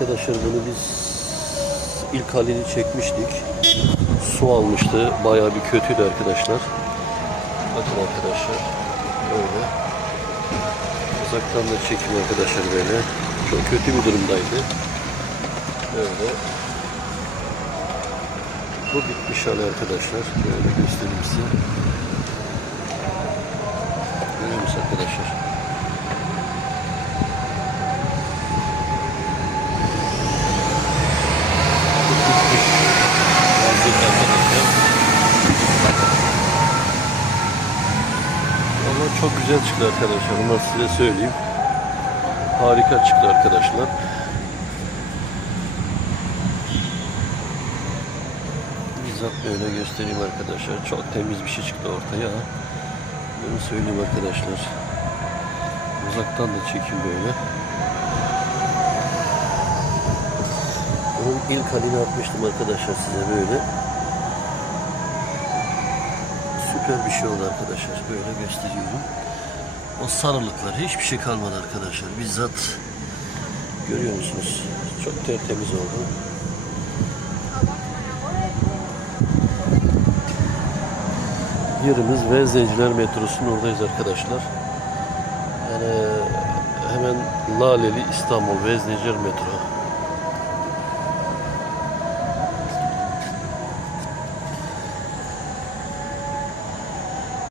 Arkadaşlar bunu biz ilk halini çekmiştik. Su almıştı. Bayağı bir kötüydü arkadaşlar. Bakın arkadaşlar. Böyle. Uzaktan da çekim arkadaşlar böyle. Çok kötü bir durumdaydı. Böyle. Bu bitmiş hali arkadaşlar. Böyle göstereyim size. Görüyor musunuz arkadaşlar? Arkadaşlar. Çok güzel çıktı arkadaşlar. Onu size söyleyeyim. Harika çıktı arkadaşlar. Bizzat böyle göstereyim arkadaşlar. Çok temiz bir şey çıktı ortaya. Bunu söyleyeyim arkadaşlar. Uzaktan da çekim böyle. Onun ilk halini atmıştım arkadaşlar size böyle. Süper bir şey oldu arkadaşlar. Böyle gösteriyorum. O sarılıklar hiçbir şey kalmadı arkadaşlar. Bizzat görüyor musunuz? Çok tertemiz oldu. Yerimiz Veznenciler metrosunun oradayız arkadaşlar. Yani hemen Laleli İstanbul Veznenciler metro.